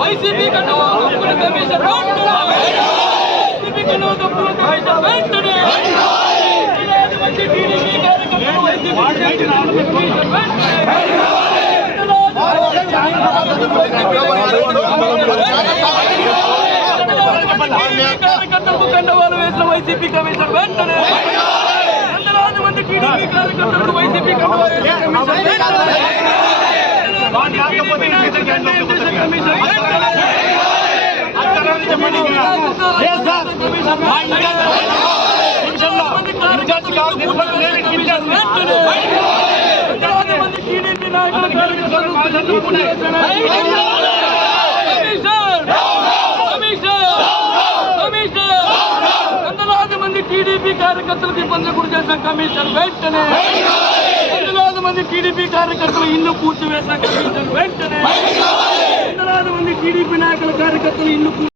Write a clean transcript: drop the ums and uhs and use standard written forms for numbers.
YCP కన్నా హక్కుల commission YCP కన్నా హక్కుల కమిషన్ వెంటనే టీడీపీ కార్యకర్తలు వైసీపీ కార్యకర్తలకు కండవాలు వేసిన వైసీపీ కమిషన్ వెంటనే వందలాది మంది టీడీపీ కార్యకర్తలకు వైసీపీ కండవాలు టీడీపీ నాయకుల వందలాది మంది టీడీపీ కార్యకర్తలకు ఇబ్బందులు గురి చేసిన కమిషన్ వెంటనే వందలాది మంది టీడీపీ కార్యకర్తలు ఇల్లు కూర్చివేసిన కమిషన్ వెంటనే వందలాది మంది టీడీపీ నాయకుల కార్యకర్తలు ఇల్లు